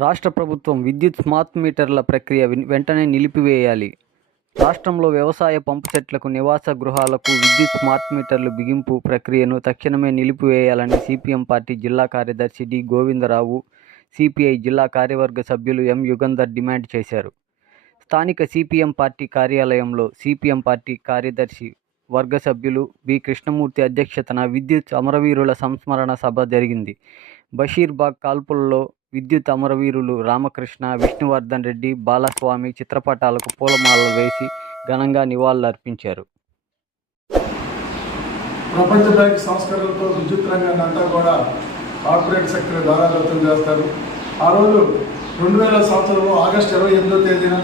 రాష్ట్ర ప్రభుత్వం విద్యుత్ స్మార్ట్ మీటర్ల ప్రక్రియ వెంటనే నిలిపివేయాలి. రాష్ట్రంలో వ్యవసాయ పంపు సెట్లకు, నివాస గృహాలకు విద్యుత్ స్మార్ట్ మీటర్లు బిగింపు ప్రక్రియను తక్షణమే నిలిపివేయాలని సిపిఎం పార్టీ జిల్లా కార్యదర్శి డి. గోవిందరావు, సిపిఐ జిల్లా కార్యవర్గ సభ్యులు ఎం. యుగంధర్ డిమాండ్ చేశారు. స్థానిక సిపిఎం పార్టీ కార్యాలయంలో సిపిఎం పార్టీ కార్యదర్శి వర్గ సభ్యులు బి. కృష్ణమూర్తి అధ్యక్షతన విద్యుత్ అమరవీరుల సంస్మరణ సభ జరిగింది. బషీర్బాగ్ కాల్పుల్లో విద్యుత్ అమరవీరులు రామకృష్ణ, విష్ణువర్ధన్ రెడ్డి, బాలస్వామి చిత్రపటాలకు పూలమాలలు వేసి ఘనంగా నివాళులర్పించారు. ప్రపంచ బ్యాంక్ సంస్కరణలతో విద్యుత్ రంగాన్ని అంతా కూడా కార్పొరేట్ సెక్టర్ దారాదత్తం చేస్తారు. ఆ రోజు 2000 సంవత్సరంలో ఆగస్టు 28వ తేదీన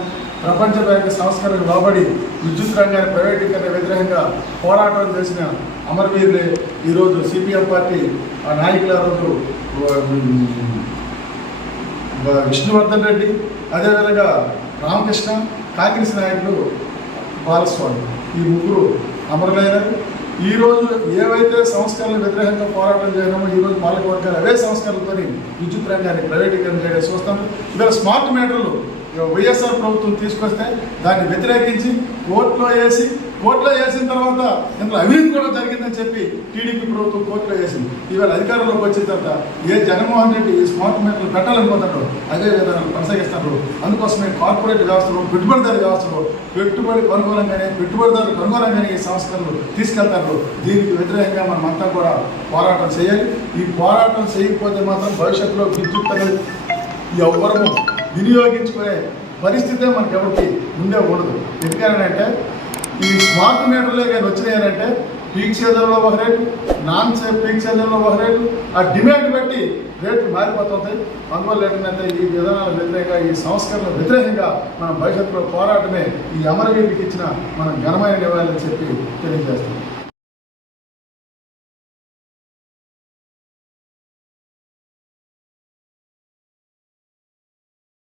ప్రపంచ బ్యాంక్ సంస్కరణకు లోబడి విద్యుత్ రంగాన్ని ప్రైవేటీకరణ వ్యతిరేకంగా పోరాటం చేసిన అమరవీరులే ఈరోజు సిపిఎం పార్టీ నాయకుల రోజు విష్ణువర్ధన్ రెడ్డి, అదేవిధంగా రామకృష్ణ, కాంగ్రెస్ నాయకులు బాలస్వామి, ఈ ముగ్గురు అమరులైనారు. ఈరోజు ఏవైతే సంస్కరణలు వ్యతిరేకంగా పోరాటం చేయడమో ఈరోజు పాలకవర్గాలు అవే సంస్కరణలతో విద్యుత్ రంగాన్ని ప్రైవేటీకరణ చేయడం చూస్తాము. ఇవాళ స్మార్ట్ మీటర్లు వైఎస్ఆర్ ప్రభుత్వం తీసుకొస్తే దాన్ని వ్యతిరేకించి కోర్టులో వేసిన తర్వాత ఇందులో అవినీతి కూడా జరిగిందని చెప్పి టీడీపీ ప్రభుత్వం కోర్టులో వేసింది. ఇవాళ అధికారంలోకి వచ్చిన తర్వాత జగన్మోహన్ రెడ్డి ఈ స్మార్ట్ మీటర్లు పెట్టాలనుకుంటారు, అదే విధానం కొనసాగిస్తారు. అందుకోసమే కార్పొరేట్ వ్యవస్థలో, పెట్టుబడిదారు వ్యవస్థలో పెట్టుబడిదారులకు అనుకూలంగానే ఈ సంస్కరణలు తీసుకెళ్తారు. దీనికి వ్యతిరేకంగా మనమంతా కూడా పోరాటం చేయాలి. ఈ పోరాటం చేయకపోతే మాత్రం భవిష్యత్తులో విద్యుత్ అనేది ఎవరము వినియోగించుకునే పరిస్థితే మనకి ఎవరికి ఉండే ఉండదు. ఎందుకంటే ఈ స్మార్ట్ మీటర్లే కానీ వచ్చినాయనంటే పీక్ సీజన్లో ఒక రేటు, నాన్ పీక్ సీజన్లో ఒక రేటు, ఆ డిమాండ్ బట్టి రేట్లు మారిపోతుంటాయి. అందువల్ల ఏంటంటే ఈ విధానాల వ్యతిరేకంగా, ఈ సంస్కరణల వ్యతిరేకంగా మన భవిష్యత్తులో పోరాటమే ఈ అమరవీరుడికి ఇచ్చిన మన ఘనమైన నివాళులని చెప్పి తెలియజేస్తాం.